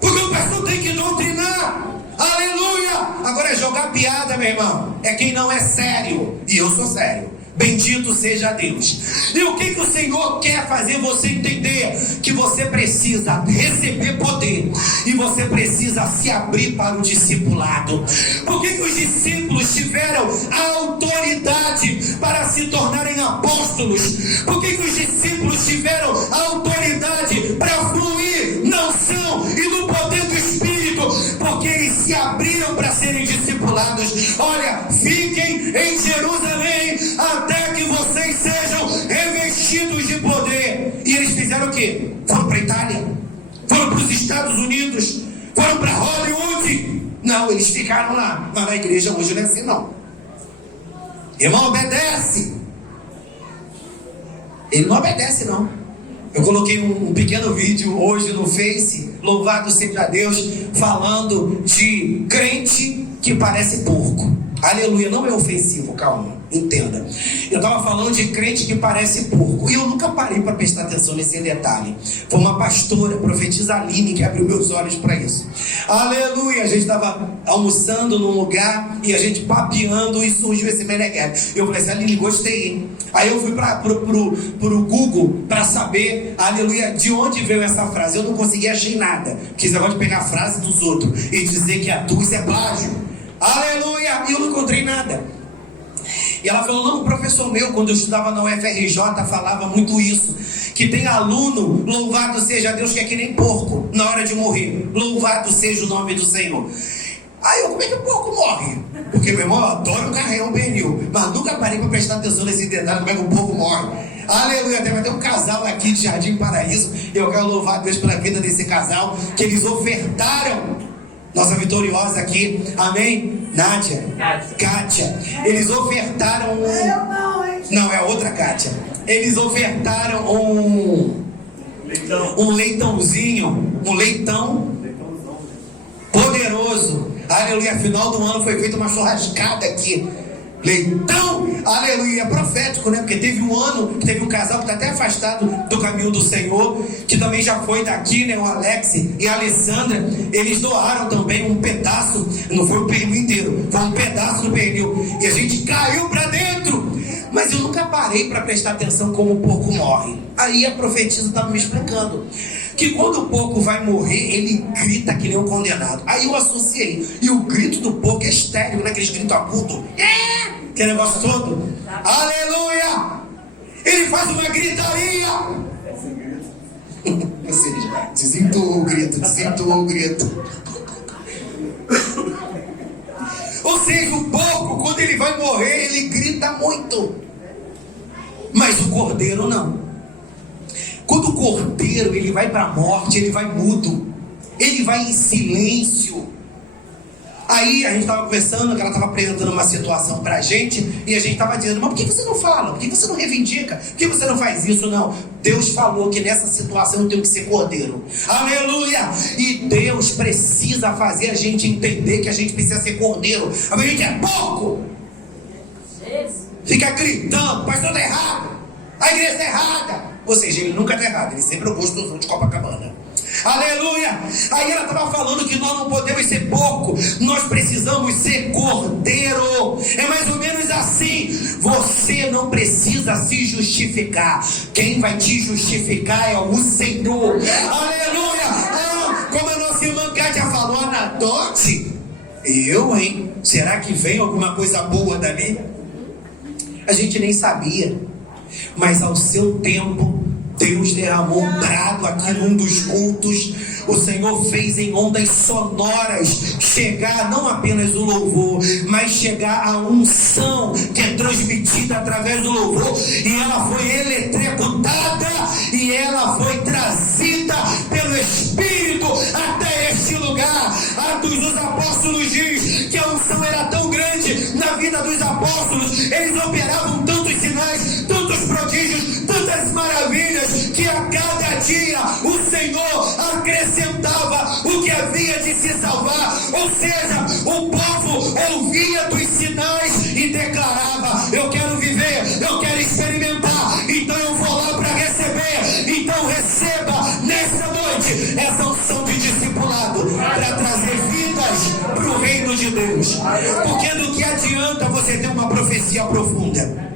Porque o pastor tem que doutrinar. Aleluia! Agora é jogar piada, meu irmão. É quem não é sério. E eu sou sério. Bendito seja Deus. E o que o Senhor quer fazer você entender? Que você precisa receber poder e você precisa se abrir para o discipulado. Por que os discípulos tiveram a autoridade para se tornarem apóstolos? Por que os discípulos tiveram a autoridade para fluir na unção e no poder do Espírito? Porque eles se abriram para serem discipulados. Olha, fiquem em Jerusalém até que vocês sejam revestidos de poder. E eles fizeram o quê? Foram para a Itália? Foram para os Estados Unidos? Foram para Hollywood? Não, eles ficaram lá. Mas na igreja hoje não é assim, não. Irmão, obedece. Ele não obedece, não. Eu coloquei um pequeno vídeo hoje no Face, louvado seja Deus, falando de crente que parece porco. Aleluia, não é ofensivo, calma, entenda. Eu estava falando de crente que parece porco, e eu nunca parei para prestar atenção nesse detalhe. Foi uma pastora, profetisa Aline, que abriu meus olhos para isso. Aleluia, a gente estava almoçando num lugar e a gente papeando e surgiu esse meneghete. Eu falei assim: Aline, gostei, hein? Aí eu fui pro Google para saber, aleluia, de onde veio essa frase. Eu não consegui achar nada, porque esse negócio de pegar a frase dos outros e dizer que a tua, isso é plágio. Aleluia! E eu não encontrei nada. E ela falou: não, o professor meu, quando eu estudava na UFRJ, falava muito isso, que tem aluno, louvado seja Deus, que é que nem porco na hora de morrer. Louvado seja o nome do Senhor. Aí eu: como é que o porco morre? Porque, meu irmão, eu adoro carregar um pneu, mas nunca parei para prestar atenção nesse detalhe, como é que o porco morre. Aleluia, vai ter um casal aqui de Jardim Paraíso. Eu quero louvar a Deus pela vida desse casal, que eles ofertaram. Nossa vitoriosa aqui, amém? Nádia, Kátia. Eles ofertaram não, é outra Kátia. Eles ofertaram um leitãozinho, um leitão poderoso. Aleluia, final do ano foi feita uma churrascada aqui. Leitão, aleluia, é profético, né? Porque teve um ano que teve um casal que está até afastado do caminho do Senhor, que também já foi daqui, né? O Alex e a Alessandra, eles doaram também um pedaço, não foi o pernil inteiro, foi um pedaço do pernil, e a gente caiu para dentro. Mas eu nunca parei para prestar atenção como o porco morre. Aí a profetisa estava me explicando. que quando o porco vai morrer, ele grita que nem um condenado. Aí eu associei. E o grito do porco é estéril, não é aqueles gritos agudos. Que negócio todo. Aleluia! Ele faz uma gritaria. Ou seja, desentoou o grito, desentoou o grito. Ou seja, o porco, quando ele vai morrer, ele grita muito. Mas o cordeiro não. Quando o cordeiro ele vai para a morte, ele vai mudo. Ele vai em silêncio. Aí a gente estava conversando, que ela estava apresentando uma situação para a gente, e a gente estava dizendo, mas por que você não fala? Por que você não reivindica? Por que você não faz isso? Não. Deus falou que nessa situação eu tenho que ser cordeiro. Aleluia! E Deus precisa fazer a gente entender que a gente precisa ser cordeiro. A gente é porco. Fica gritando, pastor está errado, a igreja está errada. Ou seja, ele nunca está errado, ele sempre é o gostosão de Copacabana. Aleluia! Aí ela estava falando que nós não podemos ser porco, nós precisamos ser cordeiro. É mais ou menos assim. Você não precisa se justificar. Quem vai te justificar é o Senhor. Aleluia! Como a nossa irmã Kátia falou, Anadote. Eu, hein? Será que vem alguma coisa boa dali? A gente nem sabia. Mas ao seu tempo, Deus derramou um brado aqui num dos cultos. O Senhor fez em ondas sonoras chegar não apenas o louvor, mas chegar a unção que é transmitida através do louvor. E ela foi eletrocutada e ela foi trazida pelo Espírito até este lugar. Atos dos Apóstolos diz que a unção era tão grande na vida dos apóstolos. Eles operavam tantos sinais, tantos prodígios, tantas maravilhas, que a cada dia o Senhor acrescentava o que havia de se salvar. Ou seja, o povo ouvia dos sinais e declarava: eu quero viver, eu quero experimentar, então eu vou lá para receber. Então receba nesta noite essa unção de discipulado para trazer vidas para o reino de Deus. Porque do que adianta você ter uma profecia profunda?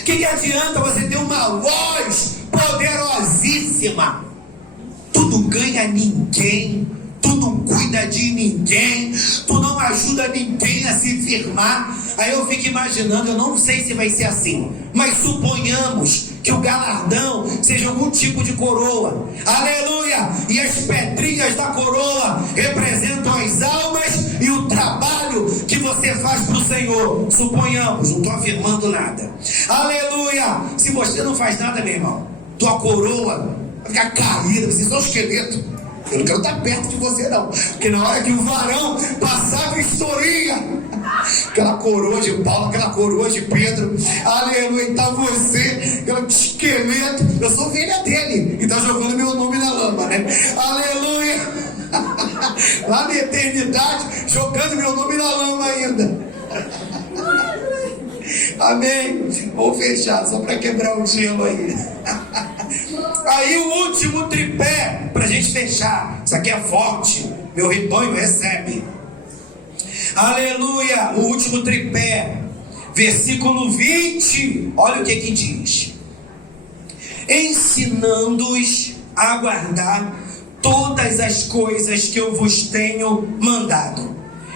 O que adianta você ter uma voz poderosíssima? Tu não ganha ninguém, tu não cuida de ninguém, tu não ajuda ninguém a se firmar. Aí eu fico imaginando, eu não sei se vai ser assim, mas suponhamos que o galardão seja algum tipo de coroa. Aleluia! E as pedrinhas da coroa representam as almas e o trabalho que você faz para o Senhor. Suponhamos, não estou afirmando nada. Aleluia! Se você não faz nada, meu irmão, tua coroa vai ficar caída, você é só um esqueleto. Eu não quero estar perto de você não, porque na hora que o varão passava historinha, aquela coroa de Paulo, aquela coroa de Pedro, aleluia, e tá você, aquele esqueleto, eu sou ovelha dele, e tá jogando meu nome na lama, né? Aleluia, lá na eternidade, jogando meu nome na lama ainda. Amém. Vou fechar só para quebrar o gelo aí. Aí o último tripé pra gente fechar. Isso aqui é forte. Meu rebanho recebe. Aleluia. O último tripé, versículo 20. Olha o que diz: ensinando-os a guardar todas as coisas que eu vos tenho mandado.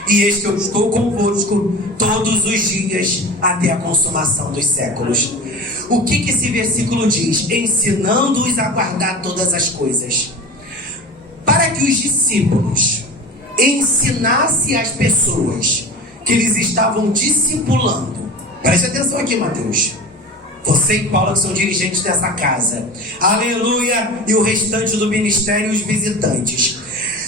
E eis que eu estou convosco todos os dias até a consumação dos séculos. O que esse versículo diz? Ensinando-os a guardar todas as coisas. Para que os discípulos ensinassem as pessoas que eles estavam discipulando. Preste atenção aqui, Mateus. Você e Paulo que são dirigentes dessa casa. Aleluia! E o restante do ministério e os visitantes.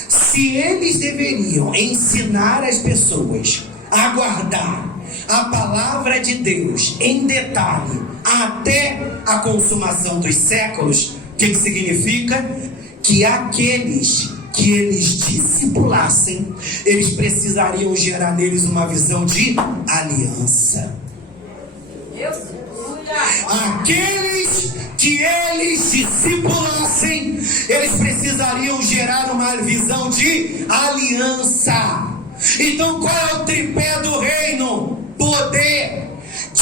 Se eles deveriam ensinar as pessoas a guardar a palavra de Deus em detalhe até a consumação dos séculos, o que significa? Que aqueles que eles discipulassem, eles precisariam gerar neles uma visão de aliança. Aqueles que eles discipulassem, eles precisariam gerar uma visão de aliança. Então qual é o tripé do reino? Poder,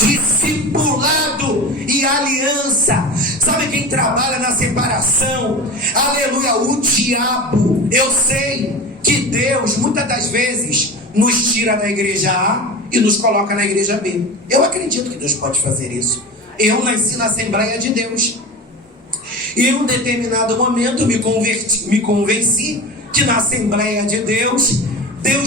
discipulado e aliança. Sabe quem trabalha na separação? Aleluia, o diabo. Eu sei que Deus muitas das vezes nos tira da igreja A e nos coloca na igreja B. Eu acredito que Deus pode fazer isso. Eu nasci na Assembleia de Deus e em um determinado momento me convenci que na Assembleia de Deus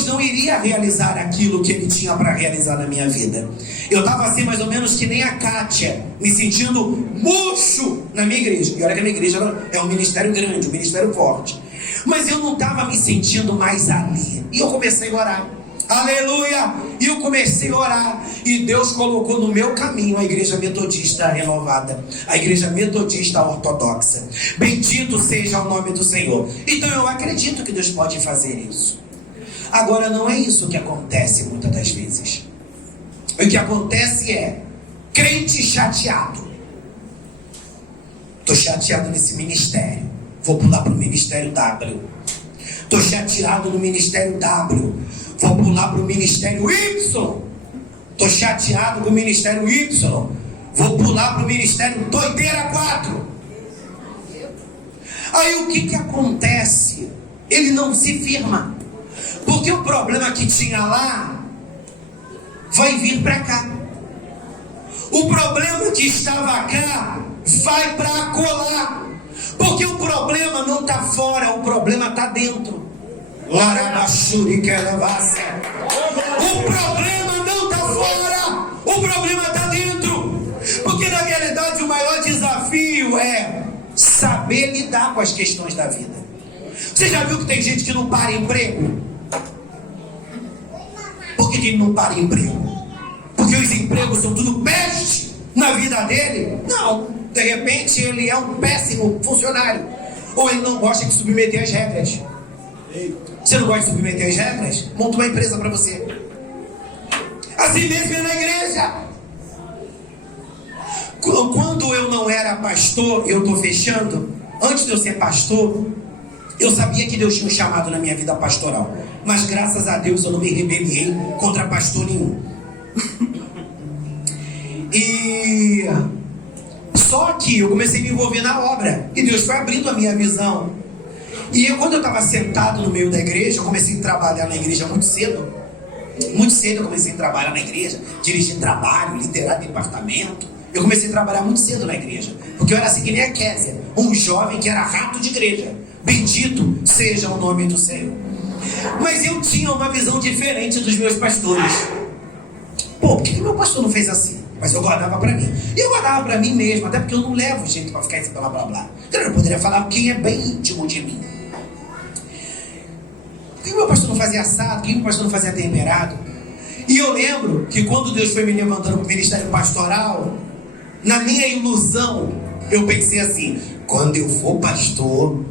não iria realizar aquilo que Ele tinha para realizar na minha vida. Eu estava assim mais ou menos que nem a Kátia, me sentindo murcho na minha igreja. E olha que a minha igreja é um ministério grande, um ministério forte, mas eu não estava me sentindo mais ali. E eu comecei a orar, aleluia, e eu comecei a orar, e Deus colocou no meu caminho a igreja metodista renovada, a igreja metodista ortodoxa. Bendito seja o nome do Senhor. Então eu acredito que Deus pode fazer isso. Agora não é isso que acontece muitas das vezes. O que acontece é crente chateado. Estou chateado nesse ministério, vou pular para o ministério W. Estou chateado no ministério W, vou pular para o ministério Y. Estou chateado com o ministério Y, vou pular para o ministério Doideira 4. Aí o que acontece? Ele não se firma, porque o problema que tinha lá vai vir para cá. O problema que estava cá vai para colar. Porque o problema não está fora, o problema está dentro. O problema não está fora, o problema está dentro. Porque na realidade o maior desafio é saber lidar com as questões da vida. Você já viu que tem gente que não para emprego? Por que ele não para emprego? Porque os empregos são tudo peste na vida dele? Não, de repente ele é um péssimo funcionário, ou ele não gosta de submeter as regras. Você não gosta de submeter as regras? Monta uma empresa para você. Assim mesmo é na igreja. Quando eu não era pastor, eu estou fechando, antes de eu ser pastor, eu sabia que Deus tinha um chamado na minha vida pastoral, mas graças a Deus eu não me rebeliei contra pastor nenhum. E só que eu comecei a me envolver na obra, e Deus foi abrindo a minha visão. E quando eu estava sentado no meio da igreja, eu comecei a trabalhar na igreja muito cedo. Muito cedo eu comecei a trabalhar na igreja, dirigir trabalho, liderar departamento. Eu comecei a trabalhar muito cedo na igreja, porque eu era assim que nem a Kézia, um jovem que era rato de igreja. Bendito seja o nome do Senhor. Mas eu tinha uma visão diferente dos meus pastores. Pô, por que meu pastor não fez assim? Mas eu guardava para mim. E eu guardava para mim mesmo, até porque eu não levo jeito para ficar esse blá blá blá. Eu poderia falar quem é bem íntimo de mim. Por que meu pastor não fazia assado? Por que meu pastor não fazia temperado? E eu lembro que quando Deus foi me levantando para o ministério pastoral, na minha ilusão, eu pensei assim: quando eu for pastor,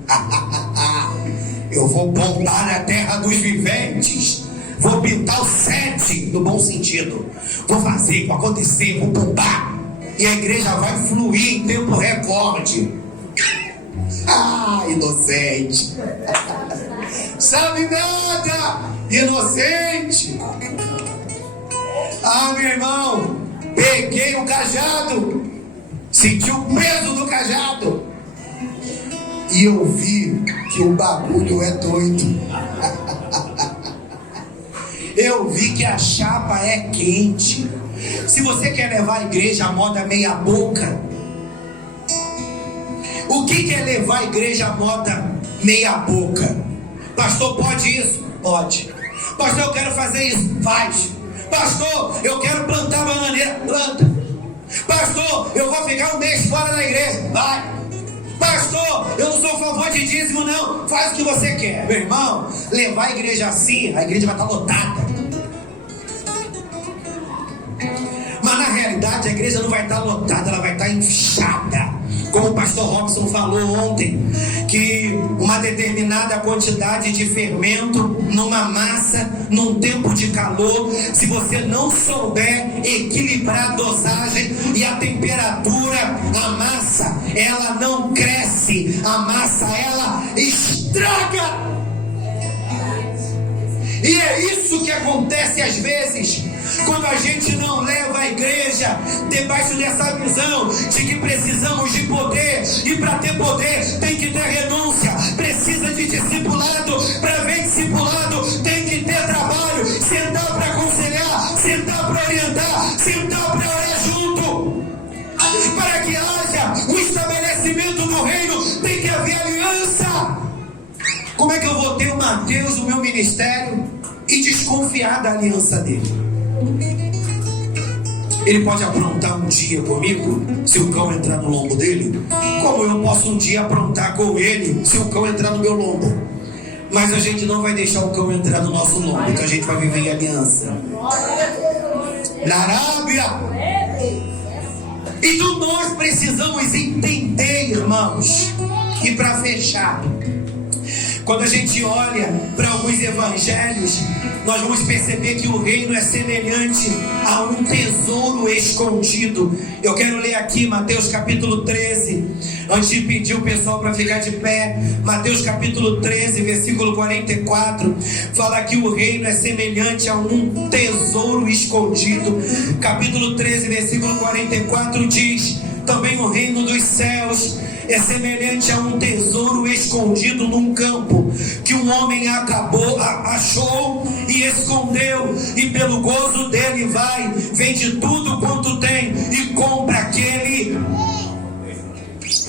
eu vou bombar na terra dos viventes, vou pintar o 7 no bom sentido, vou fazer, vou acontecer, vou bombar, e a igreja vai fluir em tempo recorde. Inocente. Sabe nada, inocente. Meu irmão, peguei o cajado, senti o peso do cajado, e eu vi que o bagulho é doido. Eu vi que a chapa é quente. Se você quer levar a igreja à moda meia boca, o que é levar a igreja à moda meia boca? Pastor, pode isso? Pode. Pastor, eu quero fazer isso? Faz. Pastor, eu quero plantar bananeira? Planta. Pastor, eu vou ficar um mês fora da igreja? Vai. Pastor, eu não sou a favor de dízimo não. Faz o que você quer. Meu irmão, levar a igreja assim, a igreja vai estar lotada. Mas na realidade a igreja não vai estar lotada, ela vai estar inchada. Como o pastor Robson falou ontem, que uma determinada quantidade de fermento numa massa, num tempo de calor, se você não souber equilibrar a dosagem e a temperatura, a massa, ela não cresce, a massa, ela estraga. E é isso que acontece às vezes. quando a gente não leva a igreja debaixo dessa visão de que precisamos de poder, e para ter poder tem que ter renúncia, precisa de discipulado, para ver discipulado tem que ter trabalho, sentar para aconselhar, sentar para orientar, sentar para orar junto, para que haja o estabelecimento do reino, tem que haver aliança. Como é que eu vou ter o Mateus no meu ministério e desconfiar da aliança dele? Ele pode aprontar um dia comigo, se o cão entrar no lombo dele, como eu posso um dia aprontar com ele, se o cão entrar no meu lombo. Mas a gente não vai deixar o cão entrar no nosso lombo, então a gente vai viver em aliança. Na Arábia. Então nós precisamos entender, irmãos, e para fechar, quando a gente olha para alguns evangelhos, nós vamos perceber que o reino é semelhante a um tesouro escondido. Eu quero ler aqui Mateus capítulo 13, antes de pedir o pessoal para ficar de pé. Mateus capítulo 13, versículo 44, fala que o reino é semelhante a um tesouro escondido. Capítulo 13, versículo 44 diz: também o reino dos céus é semelhante a um tesouro escondido num campo, que um homem achou e escondeu, e pelo gozo dele vai, vende tudo quanto tem e compra aquele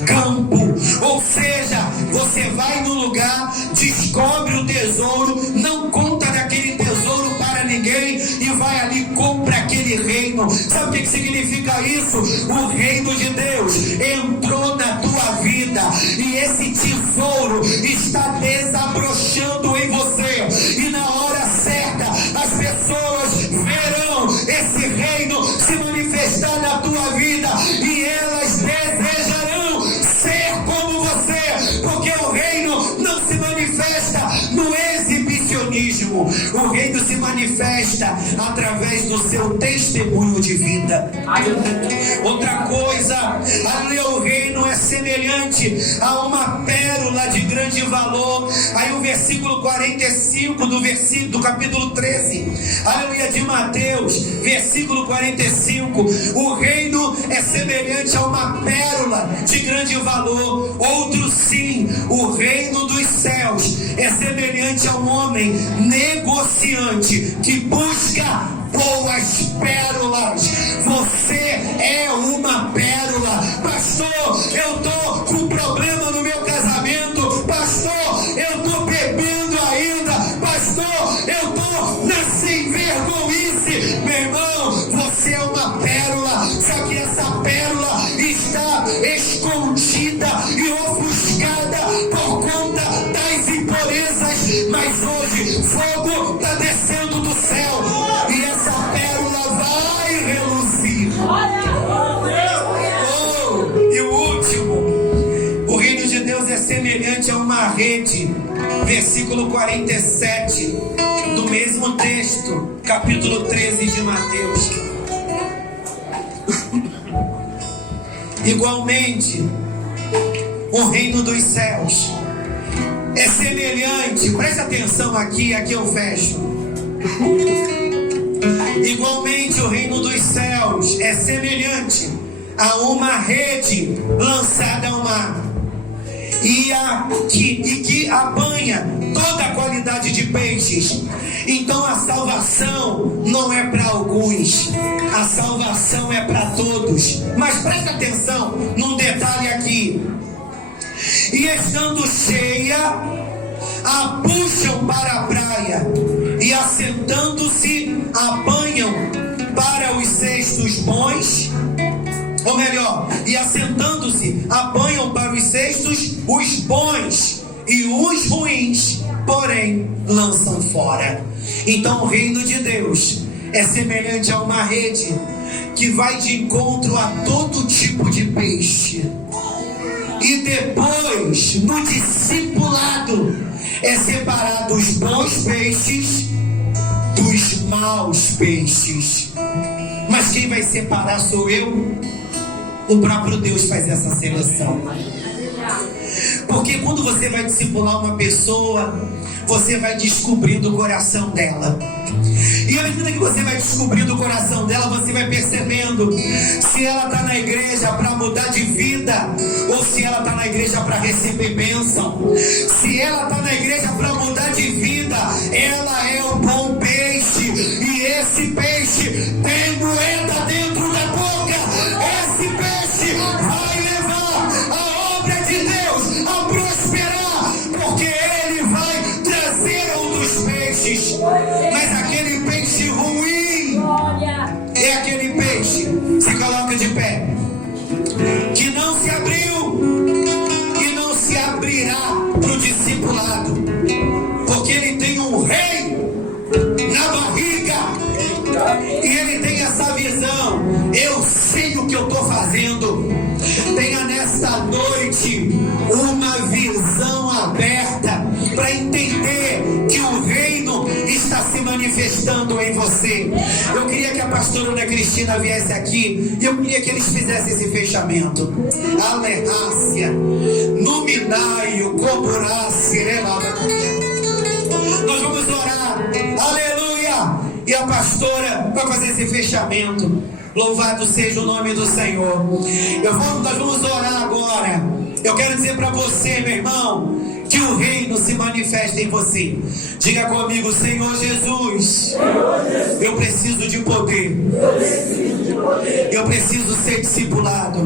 campo. Ou seja, você vai no lugar, descobre o tesouro, não conta daquele tesouro para ninguém e vai ali, compra aquele reino. Sabe o que significa isso? O reino de Deus entrou na tua vida e esse tesouro está desabrochando em você, e na hora certa as pessoas verão esse reino se manifestar na tua vida e elas desejarão ser como você, porque o reino não se manifesta no exibicionismo, o reino se manifesta através do seu testemunho de vida. Outra coisa, o reino é semelhante a uma pérola de grande valor. Aí o versículo 45 do capítulo 13, aleluia, de Mateus, versículo 45, o reino é semelhante a uma pérola de grande valor. Outro sim, o reino dos céus é semelhante a um homem negociante que busca boas pérolas. Você é uma pérola. Pastor, eu estou com problema no meu casamento. Pastor, eu estou bebendo ainda. Pastor, eu estou na sem vergonhice. Meu irmão, você é uma pérola. Só que essa pérola está escondida e ofuscada por conta das impurezas. Mas hoje fogo está descendo do céu e essa pérola vai reluzir. E o último, o reino de Deus é semelhante a uma rede. Versículo 47 do mesmo texto, capítulo 13 de Mateus. Igualmente, o reino dos céus é semelhante, presta atenção aqui eu fecho. Igualmente o reino dos céus é semelhante a uma rede lançada ao mar e que apanha toda a qualidade de peixes. Então a salvação não é para alguns, a salvação é para todos. Mas presta atenção num detalhe aqui: e estando cheia, a puxam para a praia, e assentando-se, apanham para os cestos bons, ou melhor, e assentando-se, apanham para os cestos os bons, e os ruins, porém, lançam fora. Então o reino de Deus é semelhante a uma rede que vai de encontro a todo tipo de peixe. E depois, no discipulado, é separado os bons peixes dos maus peixes. Mas quem vai separar sou eu. O próprio Deus faz essa seleção. Porque quando você vai discipular uma pessoa, você vai descobrindo o coração dela. E à medida que você vai descobrindo o coração dela, você vai percebendo se ela está na igreja para mudar de vida ou se ela está na igreja para receber bênção. Se ela está na igreja para mudar de vida, ela é o bom peixe, e esse peixe tem moeda dentro da boca. Esse peixe vai levar a obra de Deus a prosperar, porque ele vai trazer um dos peixes. Mas aquele peixe ruim é aquele peixe, se coloca de pé, que não se abriu e não se abrirá para o discipulado, porque ele tem um rei na barriga e ele tem essa visão. Eu sei o que eu estou fazendo. Tenha nesta noite uma visão aberta para entender que o reino está se manifestando em você. Eu queria que a pastora Ana Cristina viesse aqui e eu queria que eles fizessem esse fechamento. Alerrácia, Numinaio, Coburácia, nós vamos orar, aleluia, e a pastora vai fazer esse fechamento. Louvado seja o nome do Senhor. Nós vamos orar agora. Eu quero dizer para você, meu irmão, que o reino se manifesta em você. Diga comigo: Senhor Jesus, eu preciso de poder. Eu preciso ser discipulado.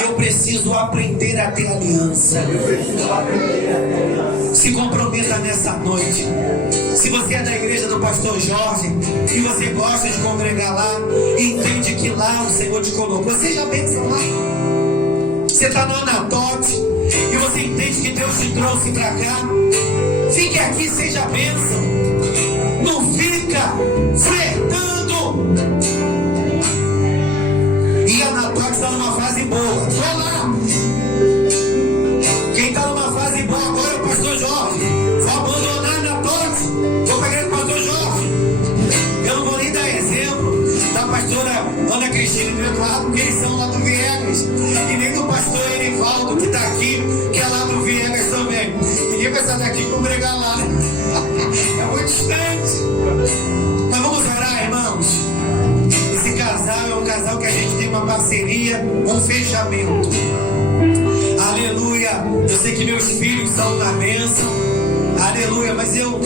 Eu preciso aprender a ter aliança. Se comprometa nessa noite. Se você é da igreja do pastor Jorge e você gosta de congregar lá, entende que lá o Senhor te colocou, seja bênção lá. Você está no Anatote e você entende que Deus te trouxe para cá, fique aqui, seja bênção. Não fica flertando. E a Anatote está numa fase boa, vai lá. Quem está numa fase boa agora é o pastor Jorge. Vou abandonar a Anatote, vou para a igreja do pastor Jorge. Eu não vou nem dar exemplo da pastora Ana Cristina e do Eduardo, porque eles são lá do Viegas, e nem do pastor Erivaldo, que está aqui, que é lá do Viegas também. Ninguém vai sair daqui e congregar lá, né? É muito distante. Mas vamos orar, irmãos. Esse casal é um casal que a gente tem uma parceria, um fechamento. Aleluia. Eu sei que meus filhos são da bênção. Aleluia. Mas eu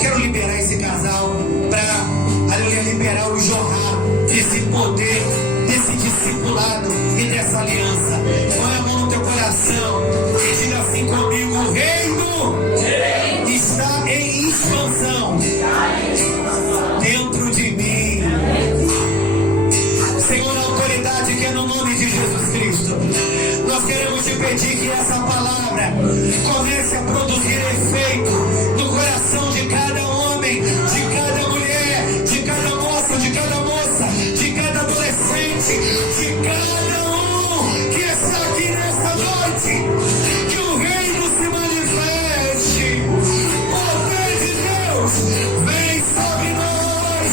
quero liberar esse casal para, aleluia, liberar o jorrar desse poder, desse discipulado e dessa aliança. Põe a mão no teu coração e diga assim comigo: o reino está em expansão dentro de mim. Senhor, a autoridade que é no nome de Jesus Cristo, nós queremos te pedir que essa palavra comece a produzir efeito no coração de cada homem, de cada mulher, de cada moça, de cada adolescente, de cada um que está aqui nessa noite. Que o reino se manifeste. O poder de Deus vem sobre nós.